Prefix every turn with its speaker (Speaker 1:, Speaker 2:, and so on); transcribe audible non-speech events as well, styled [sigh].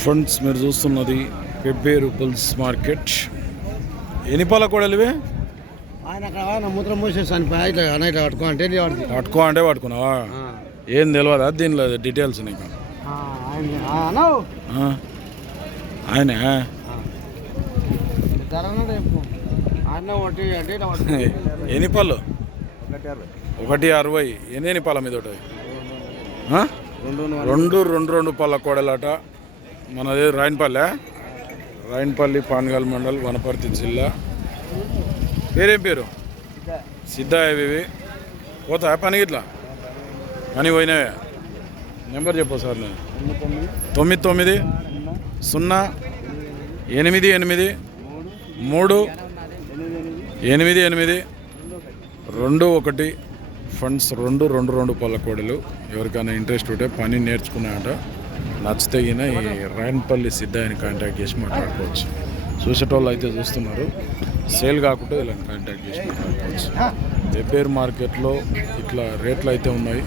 Speaker 1: Friends మీరు చూస్తున్నది Pebbair bulls market. ఎన్ని పాల కోడలు ఇవి?
Speaker 2: ఆయన అక్కడ మూత్రం ఇట్లా ఇట్లా పట్టుకో అంటే
Speaker 1: పట్టుకో. అంటే పట్టుకున్నావా? ఏం తెలియదా దీనిలో డీటెయిల్స్ నీకు? ఆయనే?
Speaker 2: అంటే [laughs]
Speaker 1: ఎన్ని పళ్ళు?
Speaker 2: ఒకటి అరవై.
Speaker 1: ఎన్ని ఎన్ని పాల మీద?
Speaker 2: రెండు
Speaker 1: రెండు రెండు రెండు పళ్ళ కోడలట. మనది రాయనపల్లె. రాయనపల్లి పాన్గల్ మండల్ వనపర్తి జిల్లా. పేరేం పేరు? సిద్ధాయవి పోతా పని ఇట్లా పని పోయినావే నెంబర్ చెప్పు సార్ నేను. తొమ్మిది తొమ్మిది సున్నా ఎనిమిది ఎనిమిది మూడు ఎనిమిది ఎనిమిది రెండు ఒకటి ఫండ్స్ రెండు రెండు రెండు పళ్ళ కోడలు. ఎవరికైనా ఇంట్రెస్ట్ ఉంటే పని నేర్చుకున్నాయట. నచ్చితే గిన ఈ రాయనపల్లి సిద్ధాయని కాంటాక్ట్ చేసి మాట్లాడుకోవచ్చు. చూసేటోళ్ళు అయితే చూస్తున్నారు. సేల్ కాకుండా ఇలా కాంటాక్ట్ చేసి మాట్లాడుకోవచ్చు. వెబ్బేర్ మార్కెట్లో ఇట్లా రేట్లు అయితే ఉన్నాయి.